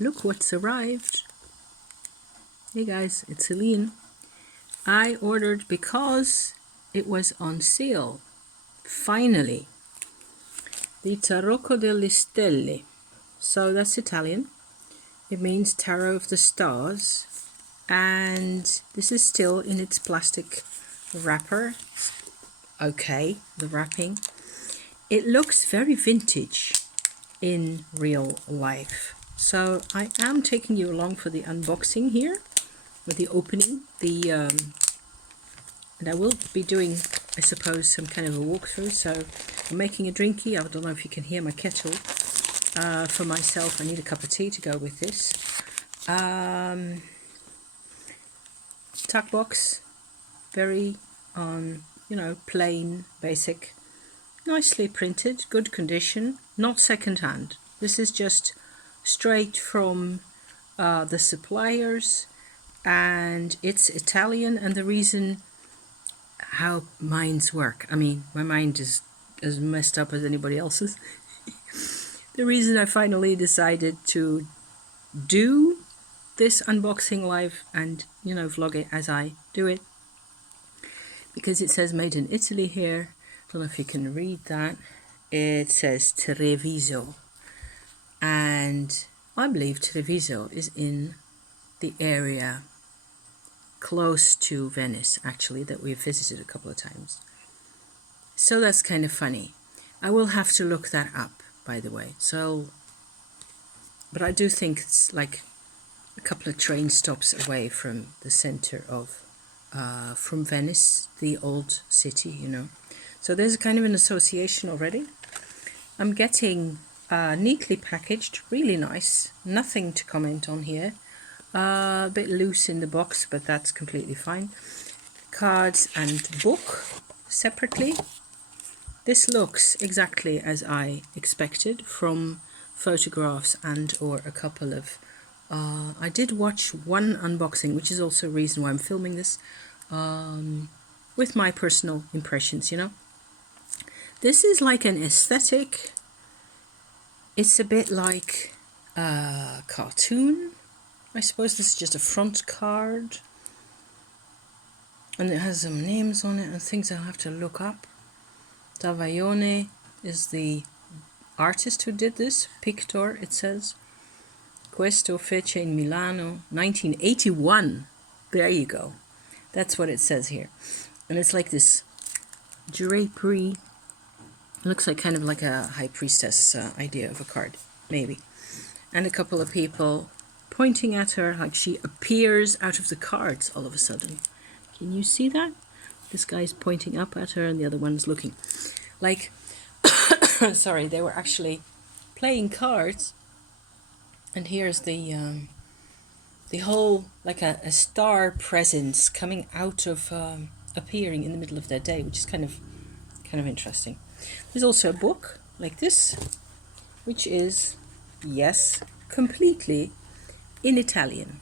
Look what's arrived. Hey guys, it's Celine. I ordered because it was on sale. Finally. The Tarocchi Delle Stelle. So that's Italian. It means Tarot of the Stars. And this is still in its plastic wrapper. Okay, the wrapping. It looks very vintage in real life. So I am taking you along for the unboxing here, with the opening, and I will be doing, I suppose, some kind of a walkthrough. So I'm making a drinky. I don't know if you can hear my kettle. For myself, I need a cup of tea to go with this. Tuck box, very plain, basic, nicely printed, good condition, not second hand. This is just straight from the suppliers, and it's Italian. And the reason how minds work, I mean, my mind is as messed up as anybody else's. The reason I finally decided to do this unboxing live and vlog it as I do it, because it says made in Italy here. I don't know if you can read that. It says Treviso, and I believe Treviso is in the area close to Venice, actually, that we've visited a couple of times. So that's kind of funny. I will have to look that up, by the way. But I do think it's like a couple of train stops away from the center of from Venice, the old city, So there's a kind of an association already. I'm getting neatly packaged, really nice. Nothing to comment on here. A bit loose in the box, but that's completely fine. Cards and book separately. This looks exactly as I expected from photographs and or a couple of I did watch one unboxing, which is also a reason why I'm filming this, with my personal impressions, This is like an aesthetic. It's a bit like a cartoon. I suppose this is just a front card. And it has some names on it and things I'll have to look up. Tavaglione is the artist who did this. Pictor, it says. Questo fece in Milano, 1981. There you go. That's what it says here. And it's like this drapery. It looks like kind of like a high priestess idea of a card, maybe. And a couple of people pointing at her like she appears out of the cards all of a sudden. Can you see that? This guy's pointing up at her and the other one's looking. Like, sorry, they were actually playing cards. And here's the whole, like a star presence coming out of, appearing in the middle of their day, which is kind of interesting. There's also a book like this, which is, yes, completely in Italian.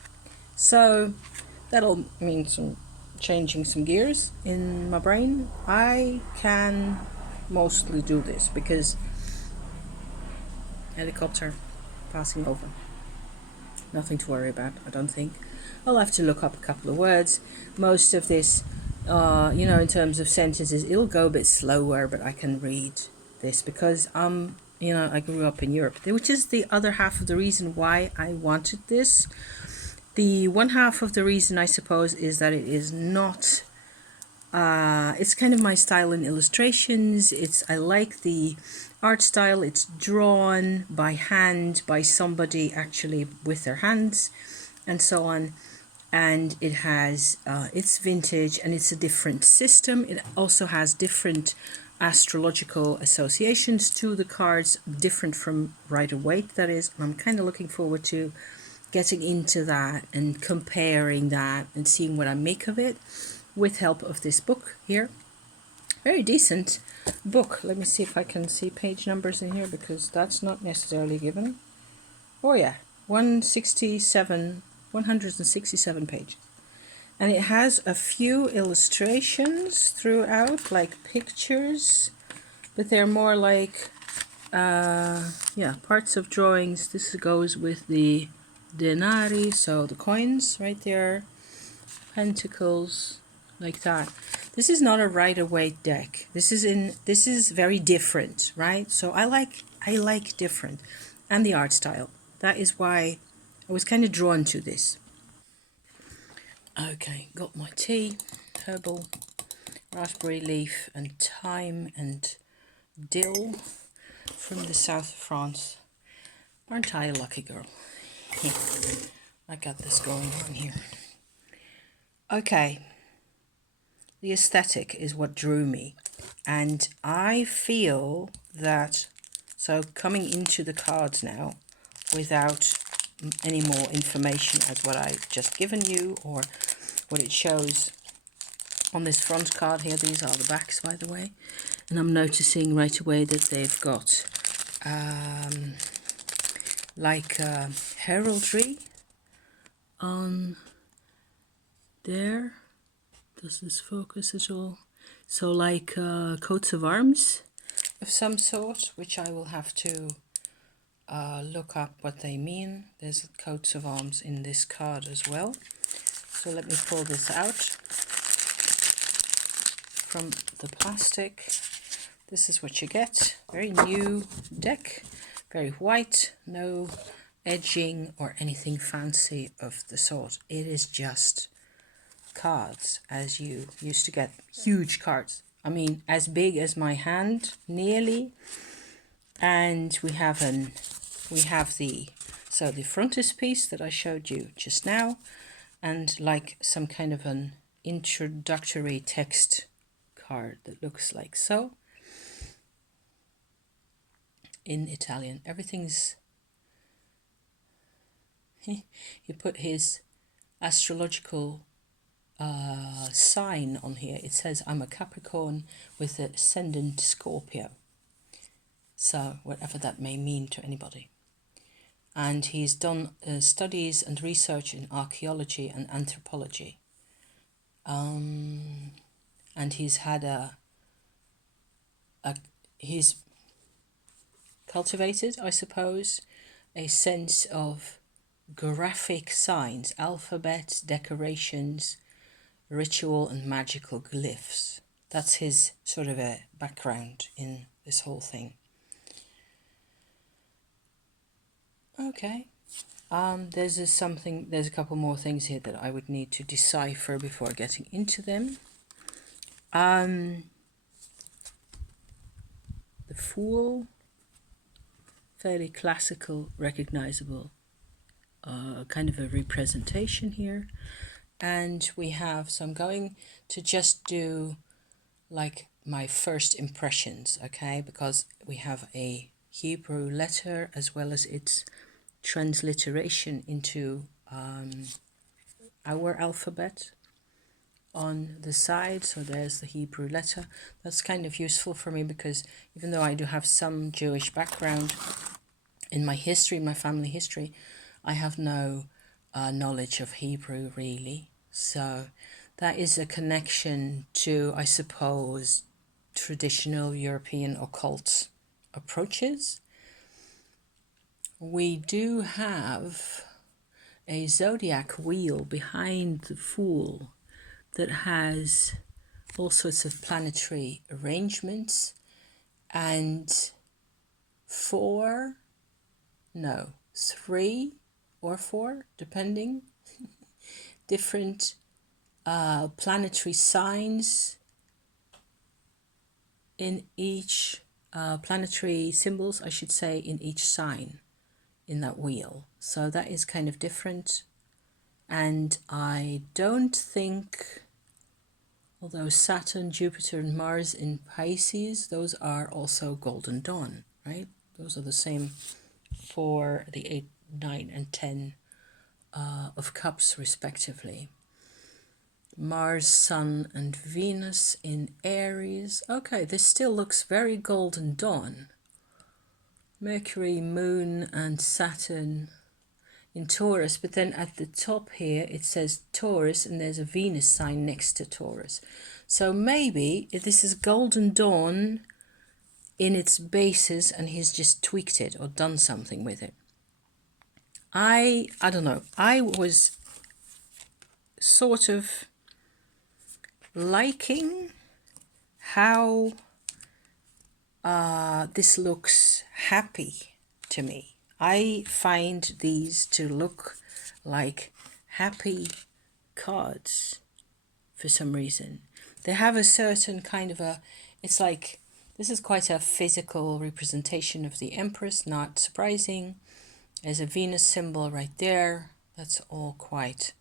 So that'll mean some changing some gears in my brain. I can mostly do this because helicopter passing over. Nothing to worry about, I don't think. I'll have to look up a couple of words. Most of this, in terms of sentences, it'll go a bit slower, but I can read this because I grew up in Europe, which is the other half of the reason why I wanted this. The one half of the reason, I suppose, is that it is not, it's kind of my style in illustrations. I like the art style. It's drawn by hand, by somebody actually with their hands and so on. And it has, it's vintage and it's a different system. It also has different astrological associations to the cards, different from Rider-Waite, that is. I'm kind of looking forward to getting into that and comparing that and seeing what I make of it with help of this book here. Very decent book. Let me see if I can see page numbers in here, because that's not necessarily given. Oh yeah, 167 pages. And it has a few illustrations throughout, like pictures, but they're more like parts of drawings. This goes with the denari, so the coins right there, pentacles, like that. This is not a Rider-Waite deck. This is very different, right? So I like different, and the art style. That is why I was kind of drawn to this. Okay, got my tea, herbal, raspberry leaf and thyme and dill from the south of France. Aren't I a lucky girl? I got this going on here. Okay, the aesthetic is what drew me, and I feel that, so coming into the cards now without any more information as what I've just given you or what it shows on this front card here. These are the backs, by the way, and I'm noticing right away that they've got like heraldry on there. Does this focus at all? So like coats of arms of some sort, which I will have to look up what they mean. There's coats of arms in this card as well. So let me pull this out from the plastic. This is what you get. Very new deck, very white, no edging or anything fancy of the sort. It is just cards as you used to get. Huge cards. I mean, as big as my hand, nearly. And we have the frontispiece that I showed you just now, and like some kind of an introductory text card that looks like so. In Italian, everything's he put his astrological sign on here. It says I'm a Capricorn with the ascendant Scorpio, so whatever that may mean to anybody. And he's done studies and research in archaeology and anthropology, and he's had he's cultivated, I suppose, a sense of graphic signs, alphabet, decorations, ritual and magical glyphs. That's his sort of a background in this whole thing. Okay, there's a couple more things here that I would need to decipher before getting into them. The Fool, fairly classical, recognizable, kind of a representation here. And we have, so I'm going to just do like my first impressions, okay, because we have a Hebrew letter as well as its transliteration into our alphabet on the side. So there's the Hebrew letter. That's kind of useful for me because even though I do have some Jewish background in my history, my family history, I have no knowledge of Hebrew really. So that is a connection to, I suppose, traditional European occult approaches. We do have a zodiac wheel behind the Fool that has all sorts of planetary arrangements and 3 or 4, depending, different planetary signs in each, planetary symbols, I should say, in each sign in that wheel. So that is kind of different. And I don't think, although Saturn, Jupiter and Mars in Pisces, those are also Golden Dawn, right? Those are the same for the 8, 9 and 10 of Cups respectively. Mars, Sun and Venus in Aries. Okay, this still looks very Golden Dawn. Mercury, Moon and Saturn in Taurus, but then at the top here it says Taurus and there's a Venus sign next to Taurus. So maybe this is Golden Dawn in its basis and he's just tweaked it or done something with it. I don't know. I was sort of liking how this looks happy to me. I find these to look like happy cards for some reason. They have a certain kind of it's like, this is quite a physical representation of the Empress, not surprising. There's a Venus symbol right there. That's all quite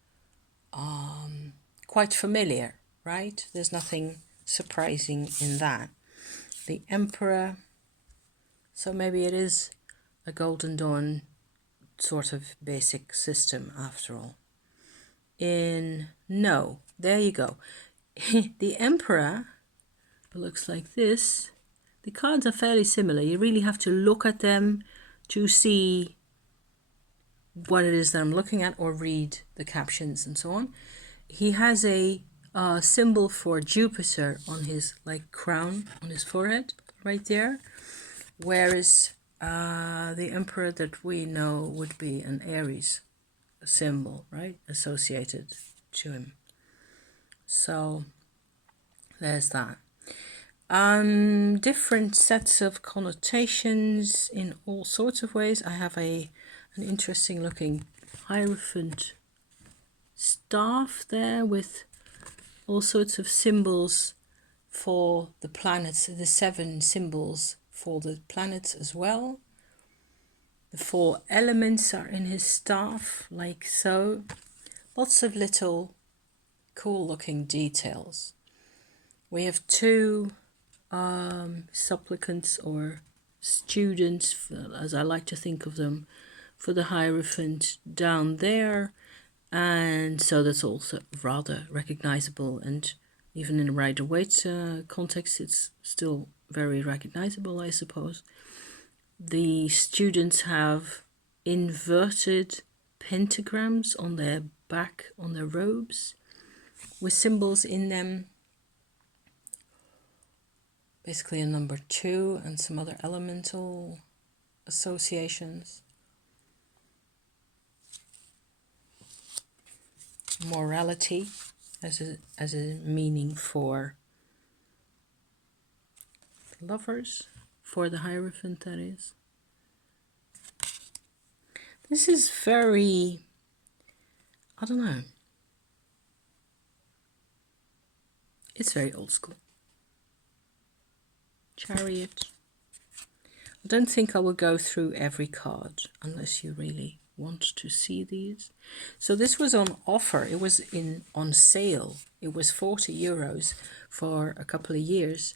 familiar, right? There's nothing surprising in that. The Emperor, so maybe it is a Golden Dawn sort of basic system after all. No, there you go. The Emperor looks like this. The cards are fairly similar. You really have to look at them to see what it is that I'm looking at, or read the captions and so on. He has a symbol for Jupiter on his crown on his forehead right there, whereas the Emperor that we know would be an Aries symbol, right, associated to him. So there's that. Different sets of connotations in all sorts of ways. I have an interesting looking Hierophant staff there with all sorts of symbols for the planets, the 7 symbols for the planets as well. The 4 elements are in his staff, like so. Lots of little cool looking details. We have 2 supplicants or students, as I like to think of them, for the Hierophant down there, and so that's also rather recognizable, and even in a Rider-Waite context it's still very recognizable, I suppose. The students have inverted pentagrams on their back, on their robes, with symbols in them, basically a number 2 and some other elemental associations. Morality as a meaning for lovers, for the Hierophant, that is. This is very, I don't know, it's very old school. Chariot. I don't think I will go through every card unless you really want to see these. So this was on offer. It was on sale. It was 40 euros for a couple of years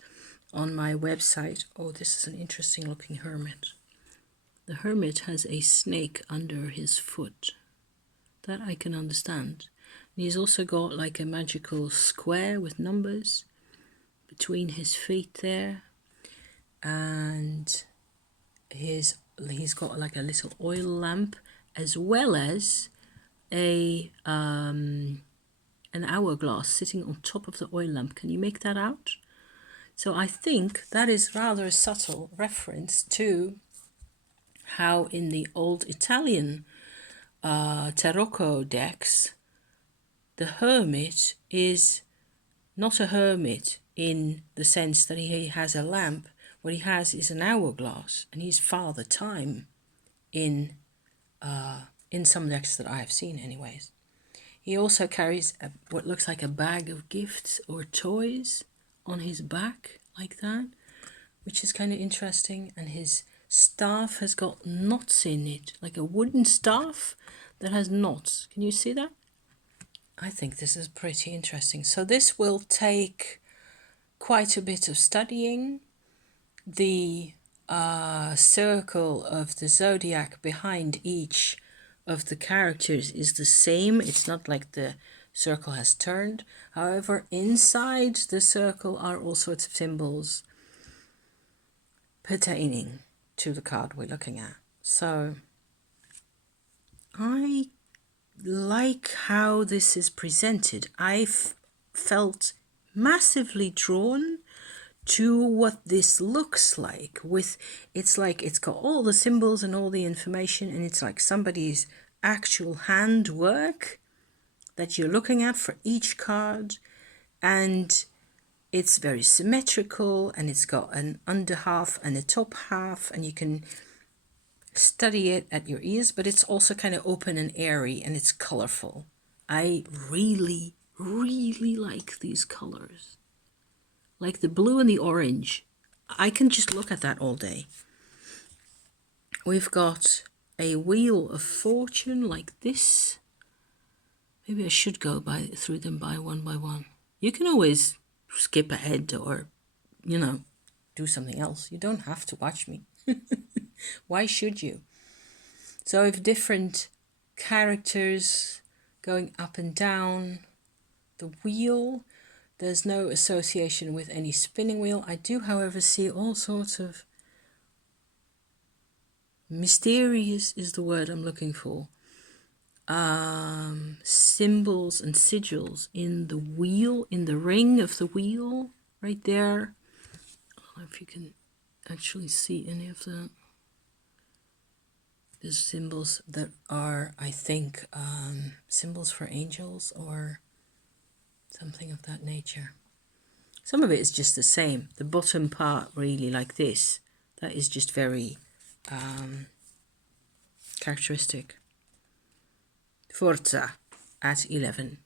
on my website. Oh, this is an interesting looking hermit. The hermit has a snake under his foot. That I can understand. And he's also got like a magical square with numbers between his feet there. And he's got like a little oil lamp, as well as an hourglass sitting on top of the oil lamp. Can you make that out? So I think that is rather a subtle reference to how in the old Italian Tarocco decks, the hermit is not a hermit in the sense that he has a lamp. What he has is an hourglass, and he's Father Time in some decks that I have seen anyways. He also carries what looks like a bag of gifts or toys on his back, like that, which is kind of interesting. And his staff has got knots in it, like a wooden staff that has knots. Can you see that? I think this is pretty interesting. So this will take quite a bit of studying. The circle of the zodiac behind each of the characters is the same. It's not like the circle has turned. However, inside the circle are all sorts of symbols pertaining to the card we're looking at. So I like how this is presented. I felt massively drawn to what this looks like. It's like it's got all the symbols and all the information, and it's like somebody's actual handwork that you're looking at for each card, and it's very symmetrical, and it's got an under half and a top half, and you can study it at your ease, but it's also kind of open and airy, and it's colorful. I really, really like these colors. Like the blue and the orange. I can just look at that all day. We've got a Wheel of Fortune like this. Maybe I should go through them by one. You can always skip ahead or, do something else. You don't have to watch me. Why should you? So if different characters going up and down the wheel, there's no association with any spinning wheel. I do, however, see all sorts of mysterious is the word I'm looking for. Symbols and sigils in the wheel, in the ring of the wheel, right there. I don't know if you can actually see any of that. There's symbols that are, I think, symbols for angels or something of that nature. Some of it is just the same. The bottom part, really, like this, that is just very characteristic. Forza at 11.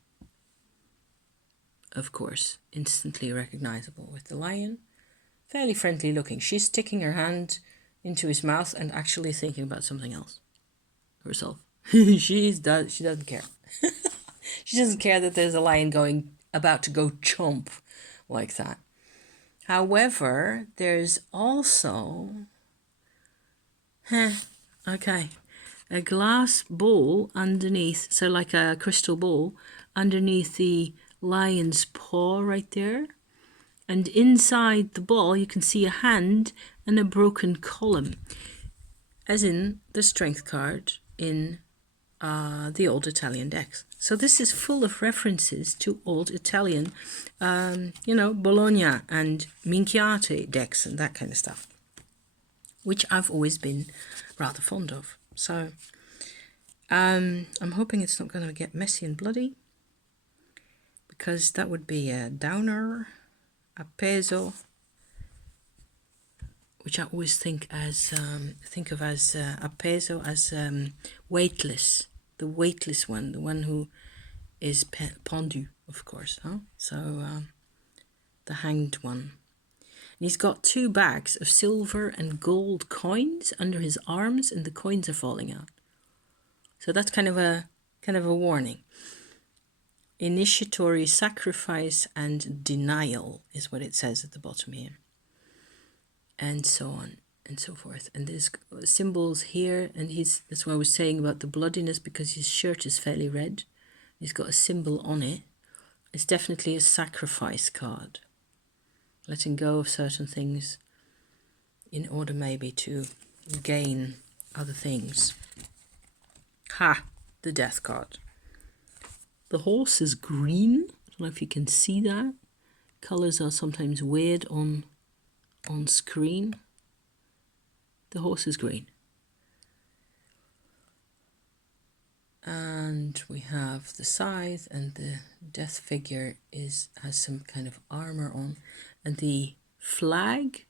Of course, instantly recognizable with the lion. Fairly friendly looking. She's sticking her hand into his mouth and actually thinking about something else herself. She doesn't care. She doesn't care that there's a lion about to go chomp like that. However, there's also a glass ball underneath, so like a crystal ball underneath the lion's paw right there. And inside the ball, you can see a hand and a broken column, as in the strength card in the old Italian decks. So this is full of references to old Italian, Bologna and Minchiate decks and that kind of stuff, which I've always been rather fond of. So I'm hoping it's not going to get messy and bloody, because that would be a downer. Appeso, which I always think of as appeso as weightless, the weightless one, the one who is pendu, of course. Huh? So the hanged one. And he's got 2 bags of silver and gold coins under his arms, and the coins are falling out. So that's kind of a warning. Initiatory Sacrifice and Denial is what it says at the bottom here. And so on and so forth. And there's symbols here, and that's what I was saying about the bloodiness, because his shirt is fairly red. He's got a symbol on it. It's definitely a sacrifice card. Letting go of certain things in order maybe to gain other things. The death card. The horse is green. I don't know if you can see that. Colors are sometimes weird on screen. The horse is green. And we have the scythe, and the death figure has some kind of armor on. And the flag,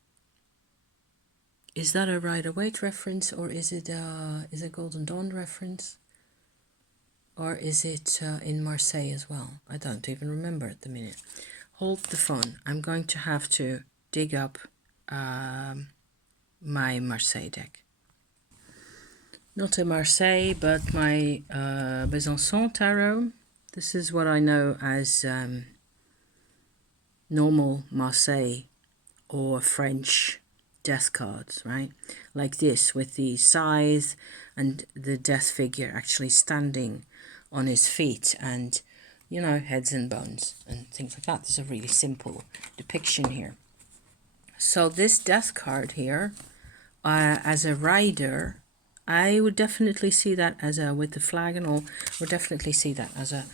is that a Rider-Waite reference, or is it a Golden Dawn reference? Or is it in Marseille as well? I don't even remember at the minute. Hold the phone. I'm going to have to dig up my Marseille deck. Not a Marseille, but my Besançon tarot. This is what I know as normal Marseille or French death cards, right? Like this, with the scythe and the death figure actually standing on his feet, and heads and bones and things like that. There's a really simple depiction here. So this death card here, as a rider, I would definitely see that as with the flag and all, would definitely see that as a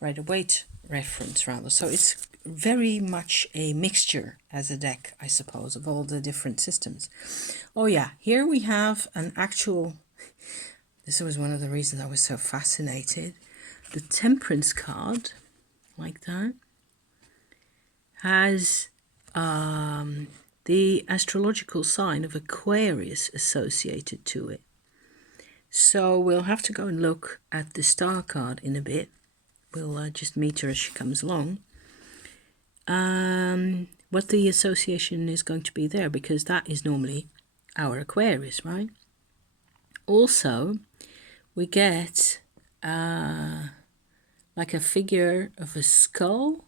Rider-Waite reference rather. So it's very much a mixture as a deck, I suppose, of all the different systems. Oh yeah, here we have an actual This was one of the reasons I was so fascinated. The Temperance card, like that, has the astrological sign of Aquarius associated to it. So we'll have to go and look at the star card in a bit. We'll just meet her as she comes along. What the association is going to be there, because that is normally our Aquarius, right? Also, we get like a figure of a skull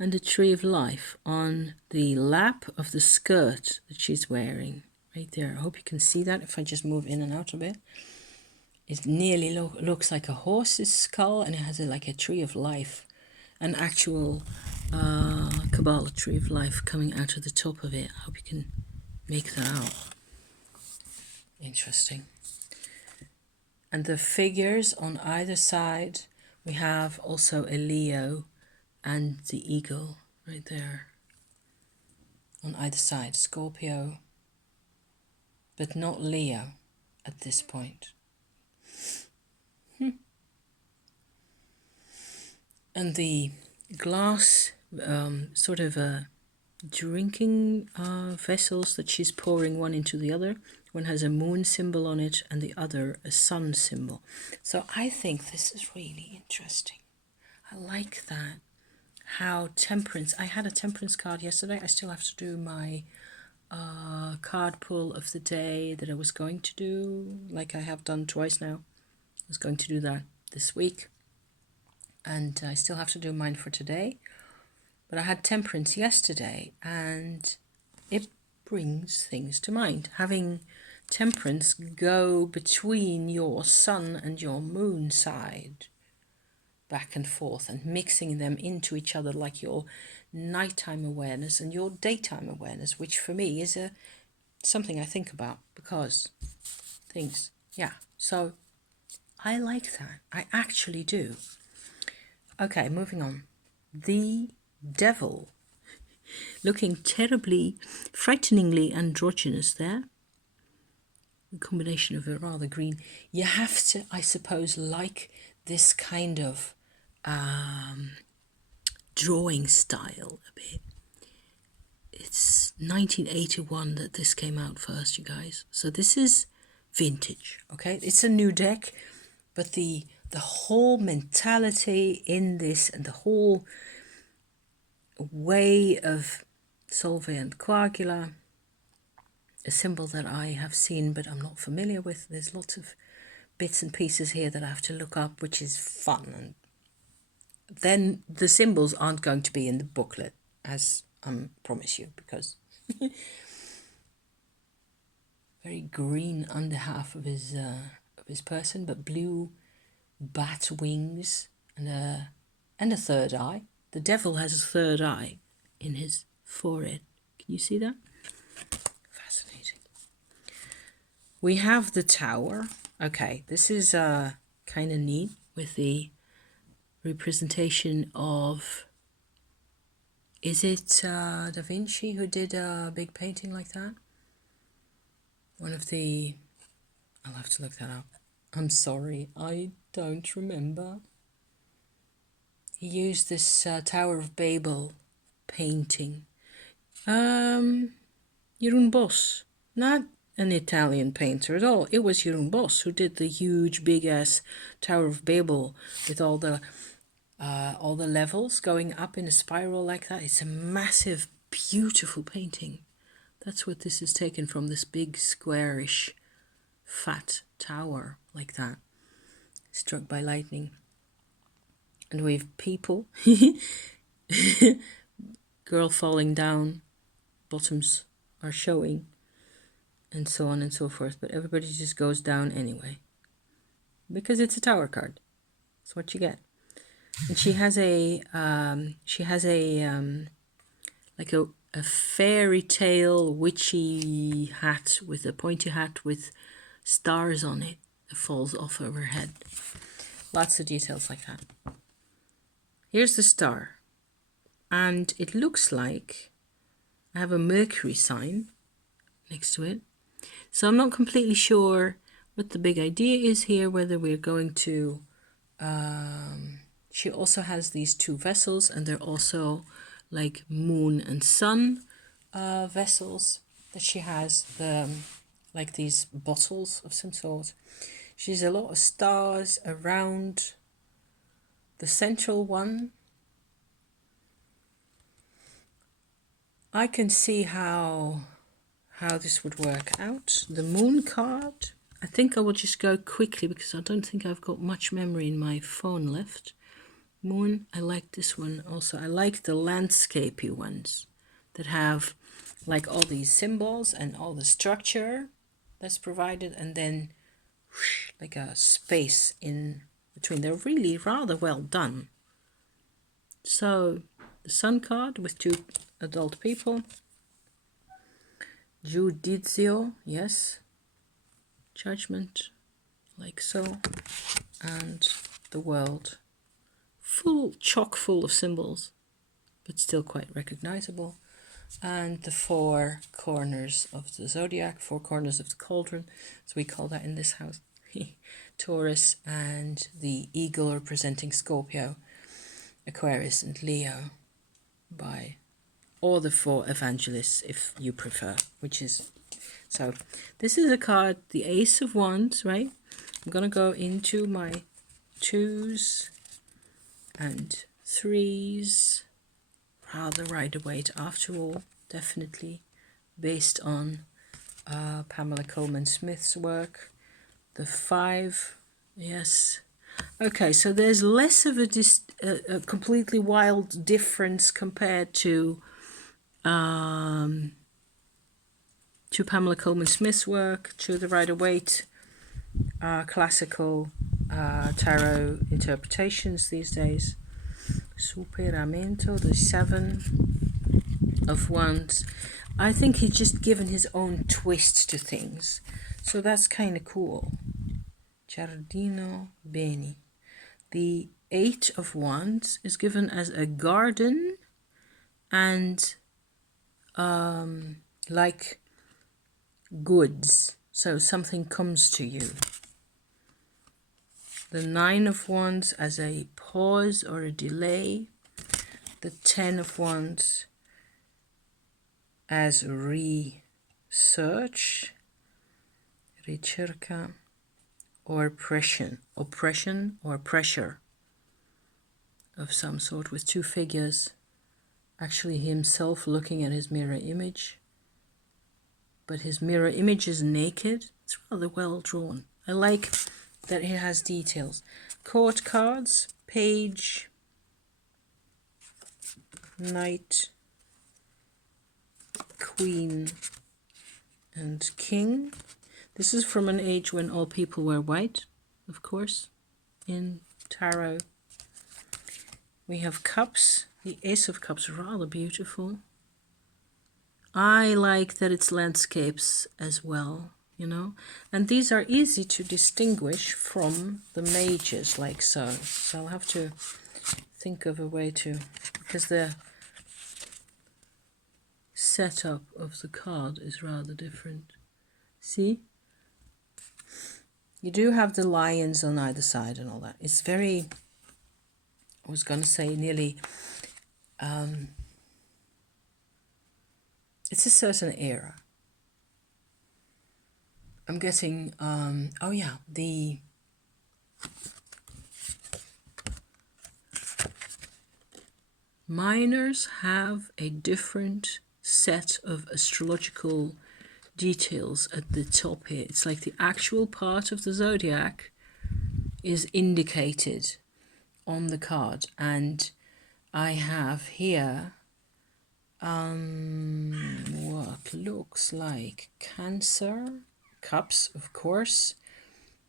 and a tree of life on the lap of the skirt that she's wearing right there. I hope you can see that if I just move in and out a bit. It nearly looks like a horse's skull, and it has like a tree of life, an actual Kabbalah tree of life coming out of the top of it. I hope you can make that out. Interesting. And the figures on either side, we have also a Leo and the eagle right there on either side. Scorpio, but not Leo at this point. And the glass sort of drinking vessels that she's pouring one into the other. One has a moon symbol on it and the other a sun symbol. So I think this is really interesting. I like that. How temperance, I had a temperance card yesterday. I still have to do my card pull of the day that I was going to do, like I have done twice now. I was going to do that this week, and I still have to do mine for today. But I had temperance yesterday, and it brings things to mind. Having temperance go between your sun and your moon side, back and forth, and mixing them into each other, like your nighttime awareness and your daytime awareness, which for me is something I think about, because things, yeah. So I like that. I actually do. Okay, moving on. The Devil, looking terribly, frighteningly androgynous there. A combination of a rather green. You have to, I suppose, like this kind of drawing style a bit. It's 1981 that this came out first, you guys. So this is vintage, okay? It's a new deck, but the whole mentality in this and the whole way of Solve and Coagula, a symbol that I have seen but I'm not familiar with. There's lots of bits and pieces here that I have to look up, which is fun. And then the symbols aren't going to be in the booklet, as I promise you, because very green under half of his person, but blue bat wings and a third eye. The devil has a third eye in his forehead. Can you see that? Fascinating. We have the Tower. Okay, this is kind of neat with the representation of, is it Da Vinci who did a big painting like that? One of the, I'll have to look that up. I'm sorry, I don't remember. He used this Tower of Babel painting. Jeroen Bos, not an Italian painter at all. It was Jeroen Bos who did the huge, big-ass Tower of Babel with all the levels going up in a spiral like that. It's a massive, beautiful painting. That's what this is taken from, this big, squarish, fat tower like that, struck by lightning. And we have people, girl falling down, bottoms are showing, and so on and so forth. But everybody just goes down anyway, because it's a tower card. That's what you get. And she has a like a fairy tale witchy hat with a pointy hat with stars on it that falls off of her head. Lots of details like that. Here's the star, and it looks like I have a Mercury sign next to it. So I'm not completely sure But the big idea is here whether we're going to, she also has these two vessels, and they're also like moon and sun vessels that she has, like these bottles of some sort. She's a lot of stars around the central one. I can see how this would work out. The moon card, I think I will just go quickly because I don't think I've got much memory in my phone left. Moon, I like this one also. I like the landscapey ones that have like all these symbols and all the structure that's provided, and then whoosh, like a space in between. They're really rather well done. So the sun card with two adult people. Judizio, yes. Judgment, like so. And the world. Chock full of symbols, but still quite recognizable. And the four corners of the zodiac, four corners of the cauldron, as we call that in this house. Taurus, and the eagle representing Scorpio, Aquarius, and Leo, or the four evangelists if you prefer, which is, so this is a card, the Ace of Wands, right? I'm gonna go into my 2s and 3s, rather rider weight after all, definitely based on Pamela Coleman Smith's work. The 5, yes. Okay, so there's less of a completely wild difference compared to Pamela Coleman Smith's work, to the Rider-Waite classical tarot interpretations these days. Superamento, the 7 of Wands. I think he's just given his own twist to things, so that's kind of cool. Giardino Beni. The 8 of Wands is given as a garden and like goods, so something comes to you. The 9 of Wands as a pause or a delay. The 10 of Wands as research, ricerca, or oppression or pressure of some sort, with two figures, actually himself looking at his mirror image, but his mirror image is naked. It's rather well drawn. I like that it has details. Court cards, page, knight, queen, and king. This is from an age when all people were white, of course, in tarot. We have cups. The Ace of Cups, rather beautiful. I like that it's landscapes as well, you know. And these are easy to distinguish from the mages, like so. So I'll have to think of a way to, because the setup of the card is rather different. See? You do have the lions on either side and all that. It's very, I was going to say nearly, it's a certain era. I'm getting, oh yeah, the minors have a different set of astrological details at the top here. It's like the actual part of the zodiac is indicated on the card, and I have here what looks like Cancer, cups, of course,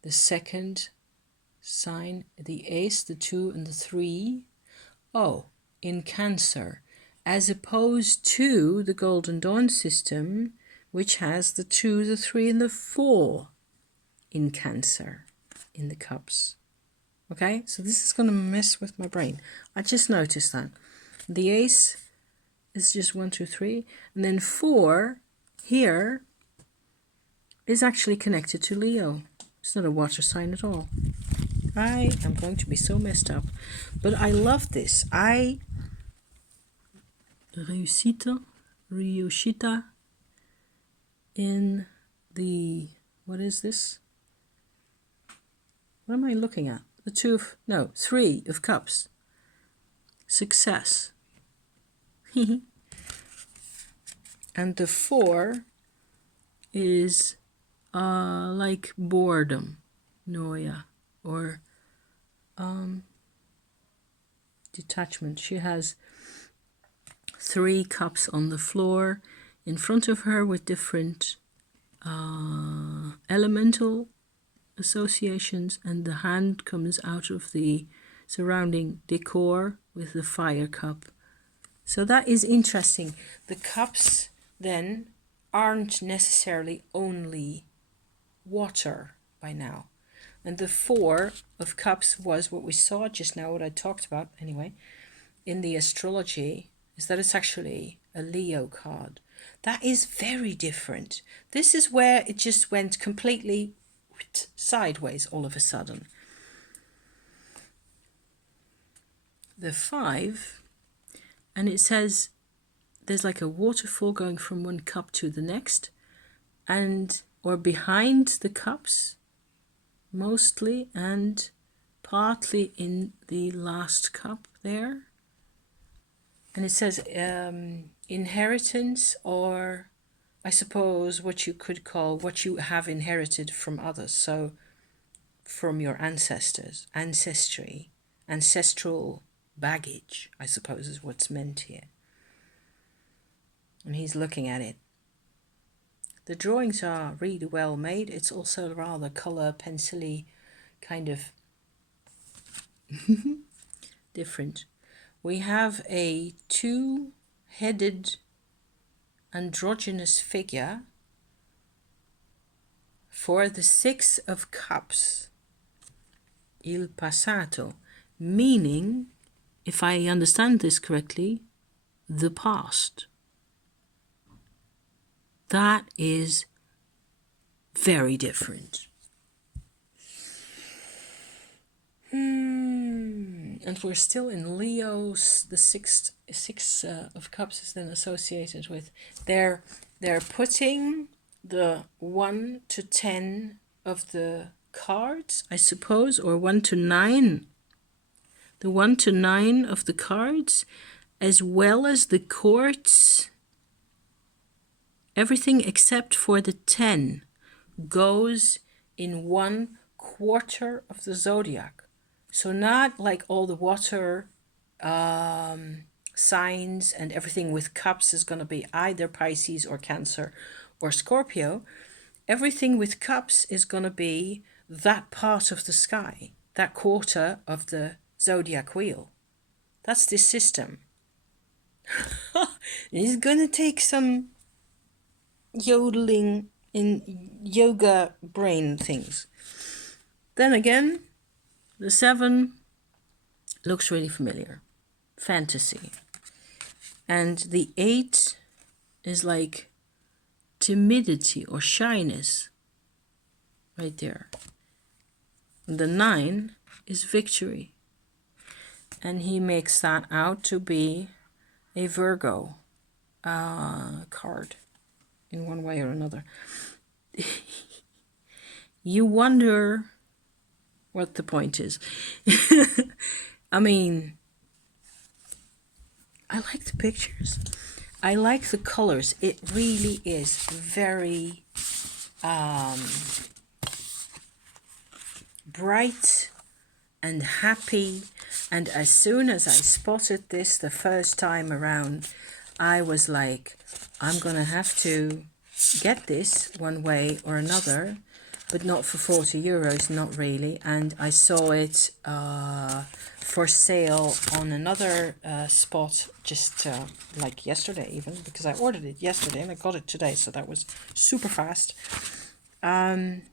the second sign, the Ace, the 2, and the 3. Oh, in Cancer, as opposed to the Golden Dawn system, which has the 2, the 3, and the 4 in Cancer, in the cups. Okay, so this is going to mess with my brain. I just noticed that. The Ace is just 1, 2, 3, and then 4 here is actually connected to Leo. It's not a water sign at all. I am going to be so messed up. But I love this. Riuscita in the, what is this? What am I looking at? The Three of Cups. Success. And the 4 is like boredom, noia, or detachment. She has 3 cups on the floor in front of her with different elemental associations, and the hand comes out of the surrounding decor with the fire cup. So that is interesting. The cups then aren't necessarily only water by now. And the 4 of Cups was what we saw just now, what I talked about anyway, in the astrology, is that it's actually a Leo card. That is very different. This is where it just went completely sideways all of a sudden. The 5, and it says there's like a waterfall going from one cup to the next, and or behind the cups mostly, and partly in the last cup there. And it says inheritance, or I suppose what you could call what you have inherited from others. So from your ancestors, ancestral baggage, I suppose is what's meant here. And he's looking at it. The drawings are really well made. It's also rather color pencil-y, kind of different. We have a 2-headed androgynous figure for the 6 of Cups, il passato, meaning, if I understand this correctly, the past. That is very different. And we're still in Leo's. The six of Cups is then associated with they're putting the 1 to 10 of the cards, I suppose, or 1 to 9. The 1 to 9 of the cards, as well as the courts. Everything except for the 10 goes in 1/4 of the zodiac. So not like all the water signs and everything with cups is going to be either Pisces or Cancer or Scorpio. Everything with cups is going to be that part of the sky, that quarter of the zodiac wheel. That's the system. It's going to take some yodeling in yoga brain things. Then again, the 7 looks really familiar. Fantasy. And the 8 is like timidity or shyness. Right there. And the 9 is victory. And he makes that out to be a Virgo card in one way or another. You wonder what the point is. I mean, I like the pictures. I like the colors. It really is very bright and happy. And as soon as I spotted this the first time around, I was like, I'm going to have to get this one way or another, but not for 40 euros, not really. And I saw it for sale on another spot just like yesterday even, because I ordered it yesterday and I got it today, so that was super fast. 10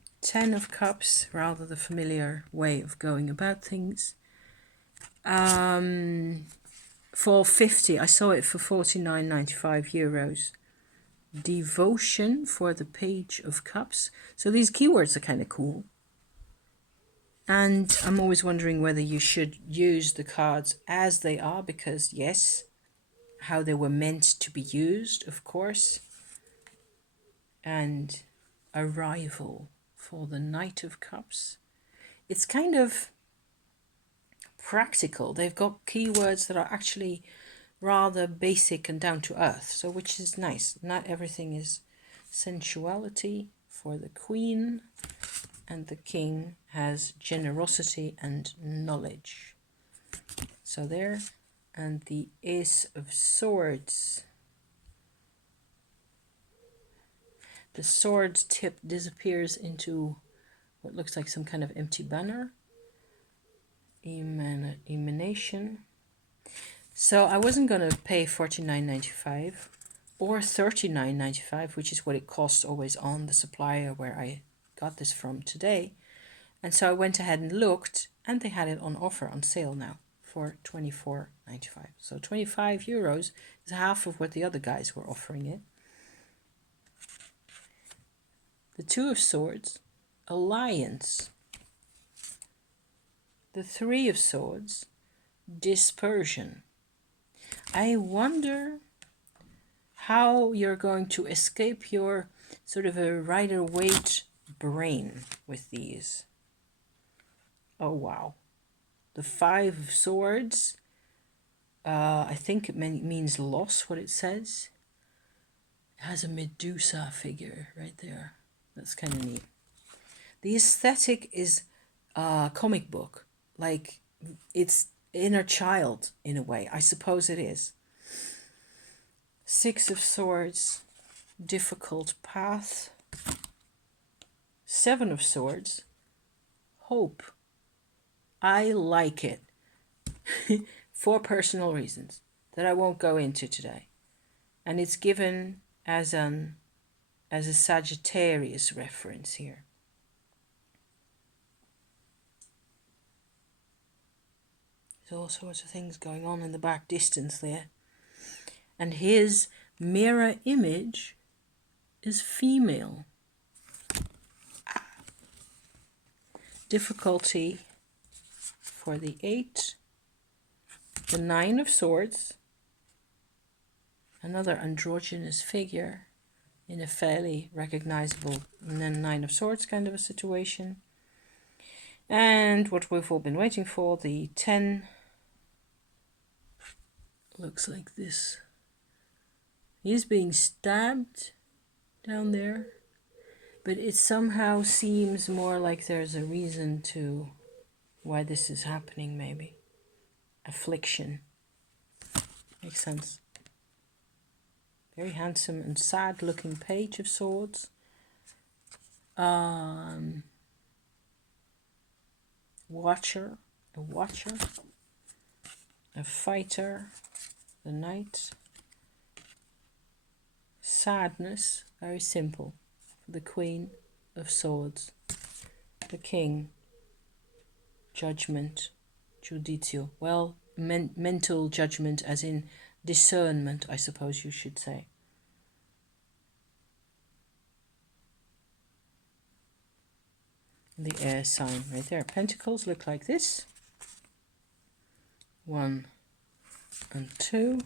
of Cups, rather the familiar way of going about things. For 50, I saw it for 49.95 euros. Devotion for the Page of Cups. So these keywords are kind of cool. And I'm always wondering whether you should use the cards as they are, because yes, how they were meant to be used, of course. And arrival for the Knight of Cups. It's kind of practical. They've got keywords that are actually rather basic and down to earth, so which is nice. Not everything is sensuality for the Queen, and the King has generosity and knowledge. So there, and the Ace of Swords. The sword tip disappears into what looks like some kind of empty banner. Emanation. So I wasn't going to pay $49.95 or $39.95, which is what it costs always on the supplier where I got this from today. And so I went ahead and looked, and they had it on offer on sale now for €24.95. So €25 is half of what the other guys were offering it. The Two of Swords, Alliance. The Three of Swords, Dispersion. I wonder how you're going to escape your sort of a Rider-Waite brain with these. Oh, wow. The Five of Swords, I think it means loss, what it says. It has a Medusa figure right there. That's kind of neat. The aesthetic is comic book. Like, it's inner child in a way. I suppose it is. Six of Swords, difficult path. Seven of Swords, hope. I like it for personal reasons that I won't go into today. And it's given as a Sagittarius reference here. There's all sorts of things going on in the back distance there. And his mirror image is female. Difficulty for the 8. The Nine of Swords. Another androgynous figure in a fairly recognizable Nine of Swords kind of a situation. And what we've all been waiting for, the 10. Looks like this. He's being stabbed down there, but it somehow seems more like there's a reason to why this is happening, maybe. Affliction. Makes sense. Very handsome and sad looking Page of Swords. Watcher. A watcher. A fighter. The Knight. Sadness. Very simple. For the Queen of Swords. The King. Judgment. Judicial. Well, mental judgment as in discernment, I suppose you should say. The air sign right there. Pentacles look like this. 1 and 2.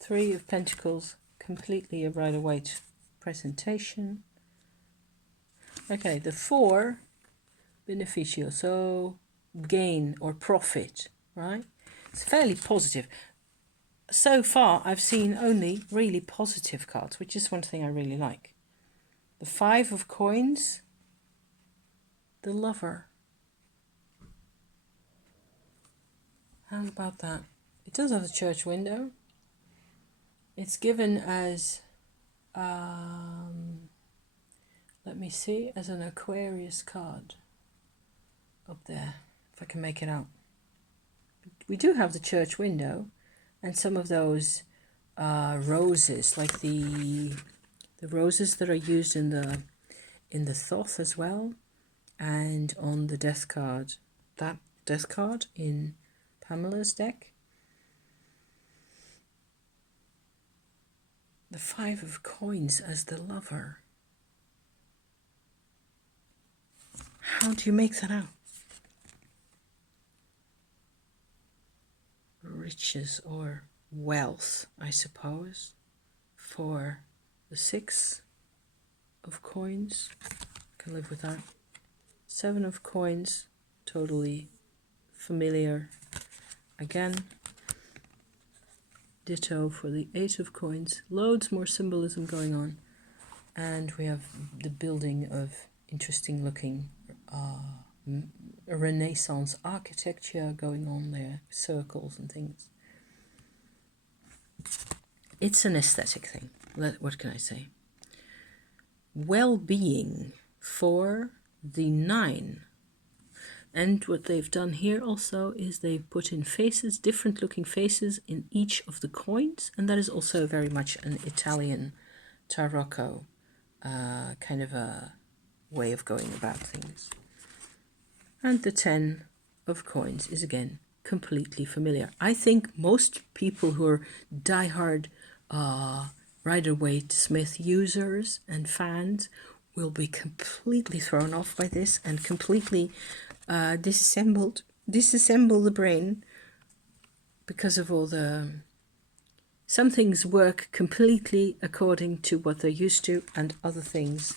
3 of Pentacles, completely a Rider-Waite presentation. Okay, the 4, beneficial, so gain or profit, right? It's fairly positive. So far, I've seen only really positive cards, which is one thing I really like. The 5 of Coins, the Lover. How about that? It does have a church window. It's given as, let me see, as an Aquarius card up there, if I can make it out. We do have the church window and some of those roses, like the roses that are used in the Thoth as well, and on the death card, that death card in Pamela's deck. The 5 of Coins as the Lover. How do you make that out? Riches or wealth, I suppose, for the 6 of coins. Can live with that. 7 of coins, totally familiar. Again, ditto for the 8 of coins. Loads more symbolism going on. And we have the building of interesting looking Renaissance architecture going on there, circles and things. It's an aesthetic thing. What can I say? Well-being for the 9. And what they've done here also is they've put in faces, different looking faces in each of the coins. And that is also very much an Italian Tarocco kind of a way of going about things. And the 10 of coins is again completely familiar. I think most people who are diehard Rider-Waite-Smith users and fans will be completely thrown off by this and completely disassemble the brain because of all the... Some things work completely according to what they're used to and other things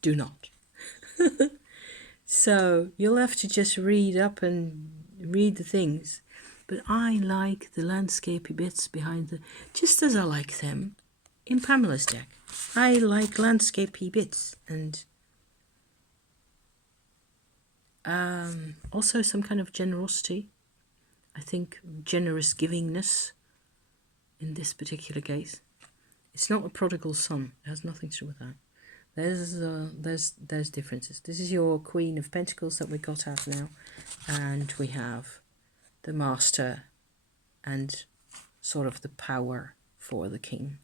do not. So you'll have to just read up and read the things. But I like the landscapey bits behind the... Just as I like them in Pamela's deck. I like landscapey bits and also some kind of generosity. I think generous givingness in this particular case. It's not a prodigal son. It has nothing to do with that. There's differences. This is your Queen of Pentacles that we got out now. And we have the Master and sort of the power for the King.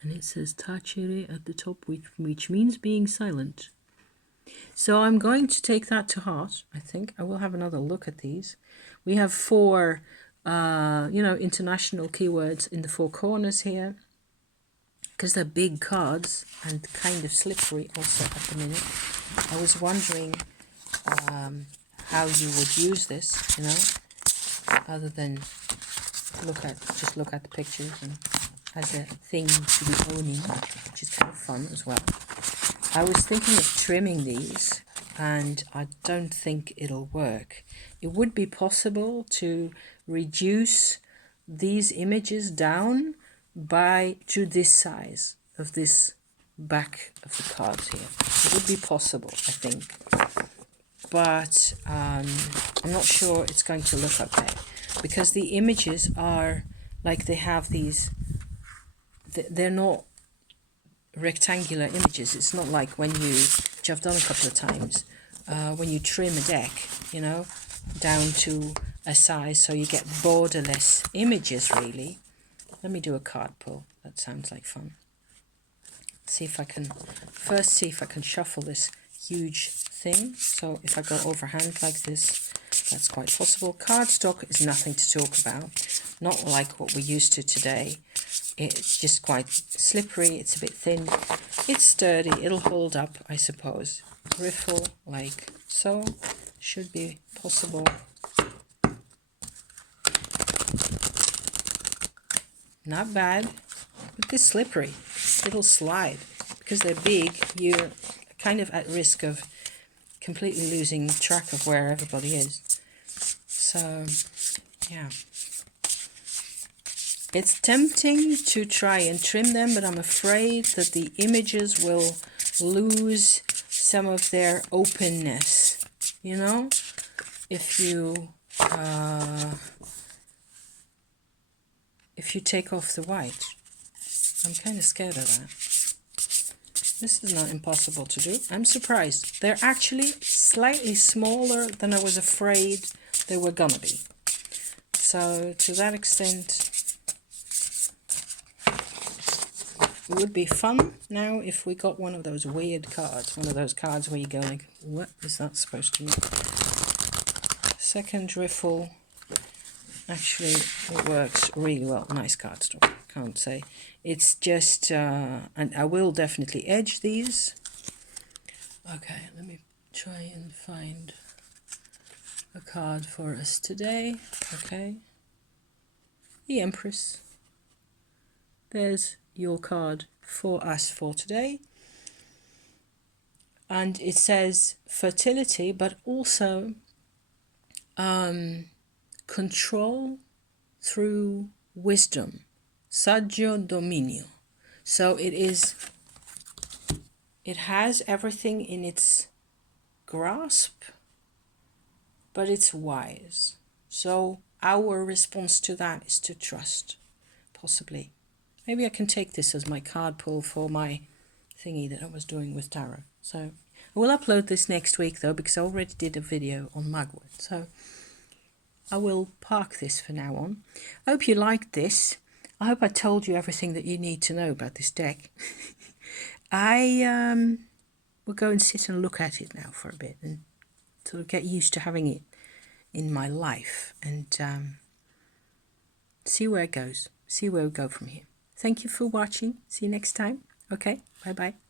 And it says tacere at the top, which means being silent. So I'm going to take that to heart, I think. I will have another look at these. We have 4, international keywords in the 4 corners here. Because they're big cards and kind of slippery also at the minute. I was wondering how you would use this, other than look at the pictures and as a thing to be owning, which is kind of fun as well. I was thinking of trimming these, and I don't think it'll work. It would be possible to reduce these images down to this size of this back of the cards here. It would be possible, I think, but I'm not sure it's going to look okay because the images are like they have these, they're not rectangular images. It's not like when which I've done a couple of times, when you trim a deck, down to a size so you get borderless images really. Let me do a card pull. That sounds like fun. See if I can shuffle this huge thing. So if I go overhand like this, that's quite possible. Cardstock is nothing to talk about. Not like what we're used to today. It's just quite slippery. It's a bit thin. It's sturdy. It'll hold up, I suppose. Riffle like so. Should be possible. Not bad, but they're slippery. It'll slide. Because they're big, you're kind of at risk of completely losing track of where everybody is. So, yeah. It's tempting to try and trim them, but I'm afraid that the images will lose some of their openness. If you take off the white. I'm kind of scared of that. This is not impossible to do. I'm surprised. They're actually slightly smaller than I was afraid they were gonna be. So to that extent, it would be fun now if we got one of those weird cards. One of those cards where you go like, what is that supposed to mean? Second riffle. Actually, it works really well. Nice cardstock, can't say. It's just, and I will definitely edge these. Okay, let me try and find a card for us today. Okay, the Empress. There's your card for us for today. And it says fertility, but also control through wisdom, saggio dominio. So it has everything in its grasp, but it's wise. So our response to that is to trust, possibly. Maybe I can take this as my card pull for my thingy that I was doing with tarot. So I will upload this next week though, because I already did a video on mugwort. So I will park this for now on. I hope you liked this. I hope I told you everything that you need to know about this deck. I will go and sit and look at it now for a bit and sort of get used to having it in my life and see where it goes. See where we go from here. Thank you for watching. See you next time. Okay, bye-bye.